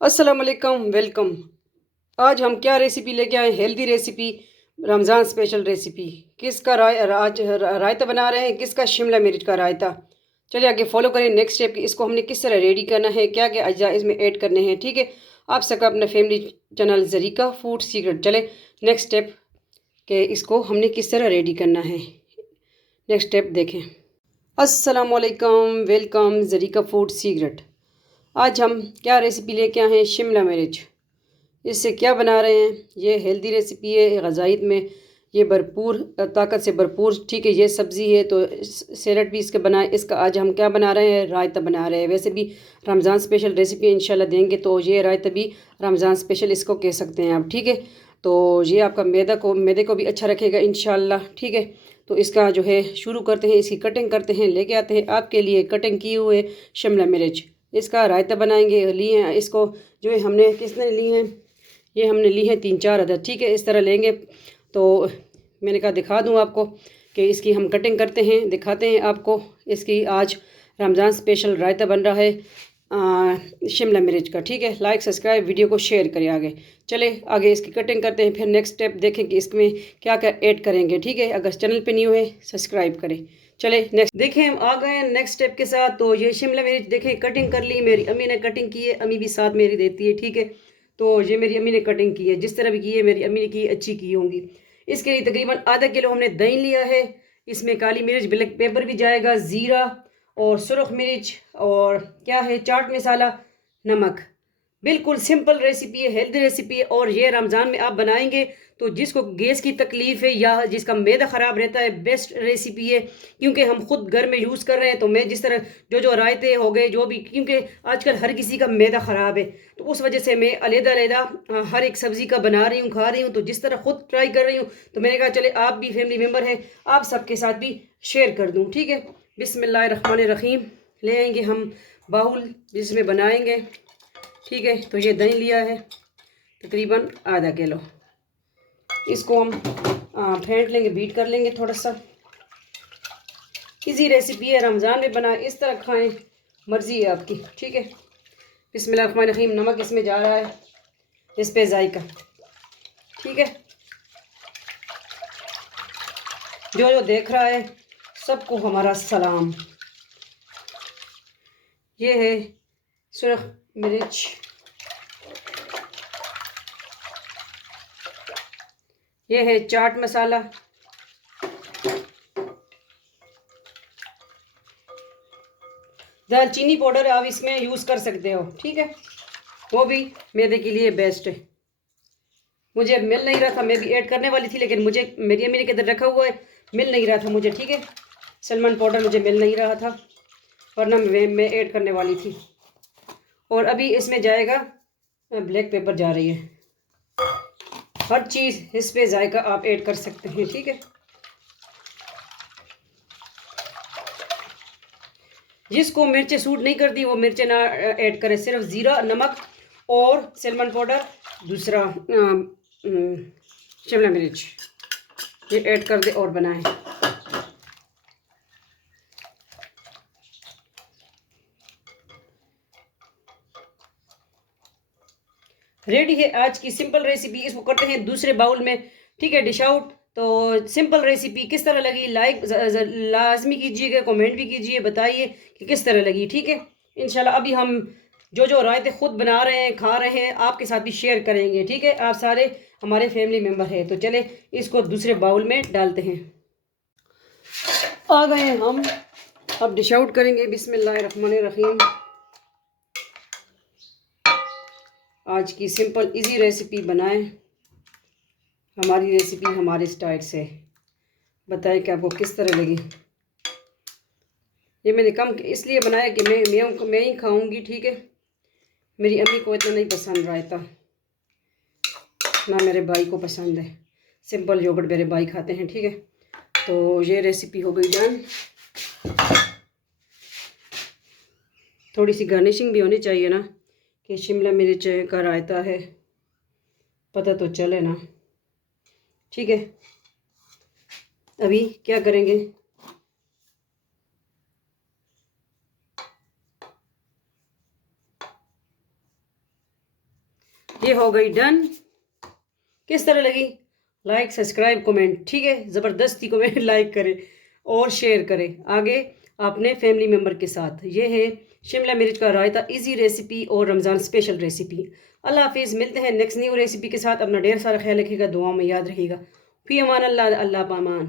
अस्सलाम वालेकुम, वेलकम। आज हम क्या रेसिपी लेके आए? Healthy recipe, Ramzan special recipe. किसका रायता बना रहे हैं, किसका? शिमला मिर्च का रायता। चलिए आगे फॉलो करें नेक्स्ट स्टेप की इसको हमने किस तरह रेडी करना है, क्या क्या अज्जा इसमें ऐड करने हैं। ठीक है, आप सबका अपना family channel Zarika food secret. चले नेक्स्ट स्टेप के इसको हमने किस तरह रेडी करना है। नेक्स्ट स्टेप देखें। अस्सलाम वालेकुम, वेलकम ज़रीका फूड सीक्रेट। आज हम क्या रेसिपी लेके आए हैं? शिमला मिर्च। इससे क्या बना रहे हैं? ये हेल्दी रेसिपी है, ग़ज़ाइयत में ये भरपूर, ताकत से भरपूर। ठीक है, ये सब्ज़ी है तो सैलड भी इसके बनाए। इसका आज हम क्या बना रहे हैं? रायता बना रहे हैं। वैसे भी रमज़ान स्पेशल रेसिपी इंशाल्लाह देंगे, तो ये रायता भी रमज़ान स्पेशल इसको कह सकते हैं आप। ठीक है, तो ये आपका मैदे को भी अच्छा रखेगा इंशाल्लाह। ठीक है, तो इसका जो है शुरू करते हैं, इसकी कटिंग करते हैं। लेके आते हैं आपके लिए कटिंग किए हुए शिमला मिर्च। इसका रायता बनाएंगे। लिए हैं इसको, जो है हमने किसने लिए हैं, ये हमने ली है 3-4 अदद। ठीक है, इस तरह लेंगे। तो मैंने कहा दिखा दूँ आपको कि इसकी हम कटिंग करते हैं, दिखाते हैं आपको। इसकी आज रमज़ान स्पेशल रायता बन रहा है शिमला मिर्च का। ठीक है, लाइक सब्सक्राइब वीडियो को शेयर करें आगे। चले आगे इसकी कटिंग करते हैं, फिर नेक्स्ट स्टेप देखें कि इसमें क्या क्या ऐड करेंगे। ठीक है, अगर चैनल पे न्यू है सब्सक्राइब करें। चले नेक्स्ट देखें, हम आ गए हैं नेक्स्ट स्टेप के साथ। तो ये शिमला मिर्च देखें कटिंग कर ली, मेरी अम्मी ने कटिंग की है। अम्मी भी साथ मेरी देती है। ठीक है, तो ये मेरी अम्मी ने कटिंग की है, जिस तरह भी की है मेरी अम्मी ने की, अच्छी की होंगी। इसके लिए तकरीबन आधा किलो हमने दही लिया है। इसमें काली मिर्च, ब्लैक पेपर भी जाएगा, ज़ीरा और सुरख मिर्च और क्या है, चाट मसाला, नमक। बिल्कुल सिंपल रेसिपी है, हेल्दी रेसिपी है। और ये रमज़ान में आप बनाएंगे तो जिसको गैस की तकलीफ़ है या जिसका मैदा ख़राब रहता है, बेस्ट रेसिपी है। क्योंकि हम खुद घर में यूज़ कर रहे हैं, तो मैं जिस तरह जो जो रायते हो गए जो भी, क्योंकि आजकल हर किसी का मैदा ख़राब है, तो उस वजह से मैं अलग-अलग हर एक सब्ज़ी का बना रही हूँ, खा रही हूँ। तो जिस तरह खुद ट्राई कर रही हूँ, तो मैंने कहा चले आप भी फैमिली मेम्बर हैं, आप सबके साथ भी शेयर कर दूँ। ठीक है, बिस्मिल्लाहिर्रहमानिर्रहीम। ले आएंगे हम बाउल जिसमें बनाएंगे। ठीक है, तो ये दही लिया है तकरीबन आधा किलो। इसको हम फेंट लेंगे, बीट कर लेंगे थोड़ा सा। इजी रेसिपी है, रमज़ान में बनाए, इस तरह खाएं, मर्ज़ी है आपकी। ठीक है, बिस्मिल्लाहिर्रहमानिर्रहीम। नमक इसमें जा रहा है, इस पे जायका। ठीक है, जो जो देख रहा है सबको हमारा सलाम। ये है सुरख मिर्च, ये है चाट मसाला, दालचीनी पाउडर आप इसमें यूज़ कर सकते हो। ठीक है, वो भी मैदे के लिए बेस्ट है। मुझे मिल नहीं रहा था, मैं भी ऐड करने वाली थी, लेकिन मुझे मेरी अम्मी ने किधर रखा हुआ है, मिल नहीं रहा था मुझे। ठीक है, सलमान पाउडर मुझे मिल नहीं रहा था, वरना मैं ऐड करने वाली थी। और अभी इसमें जाएगा ब्लैक पेपर जा रही है। हर चीज़ इस पे जायका आप ऐड कर सकते हैं। ठीक है, जिसको मिर्चें सूट नहीं करती वो मिर्चें ना ऐड करें, सिर्फ ज़ीरा, नमक और सलमान पाउडर, दूसरा शिमला मिर्च ये ऐड कर दे और बनाएं। रेडी है आज की सिंपल रेसिपी। इसको करते हैं दूसरे बाउल में। ठीक है, डिश आउट। तो सिंपल रेसिपी किस तरह लगी, लाइक लाजमी कीजिएगा, कमेंट भी कीजिए, बताइए कि किस तरह लगी। ठीक है, इंशाल्लाह अभी हम जो जो रायते खुद बना रहे हैं, खा रहे हैं, आपके साथ भी शेयर करेंगे। ठीक है, आप सारे हमारे फैमिली मेम्बर हैं। तो चले इसको दूसरे बाउल में डालते हैं। आ गए हैं हम, अब डिश आउट करेंगे। बिस्मिल्लाहिर्रहमानिर्रहीम। आज की सिंपल इजी रेसिपी बनाएं, हमारी रेसिपी हमारे स्टाइल से। बताएं कि आपको किस तरह लगी। ये मैंने कम इसलिए बनाया कि मैं ही खाऊंगी। ठीक है, मेरी अम्मी को इतना नहीं पसंद रायता, ना मेरे भाई को पसंद है। सिंपल योगर्ट मेरे भाई खाते हैं। ठीक है, तो ये रेसिपी हो गई डन। थोड़ी सी गार्निशिंग भी होनी चाहिए ना, कि शिमला मिर्च का रायता है, पता तो चले ना। ठीक है, अभी क्या करेंगे, ये हो गई डन। किस तरह लगी? लाइक सब्सक्राइब कमेंट, ठीक है, ज़बरदस्ती कमेंट लाइक करें और शेयर करें आगे अपने फैमिली मेम्बर के साथ। ये है शिमला मिर्च का रायता, इजी रेसिपी और रमज़ान स्पेशल रेसिपी। अल्लाह हाफिज़, मिलते हैं नेक्स्ट न्यू रेसिपी के साथ। अपना ढेर सारा ख्याल रखिएगा, दुआ में याद रखिएगा। फी अमान अल्लाह, अल्लाह पामान।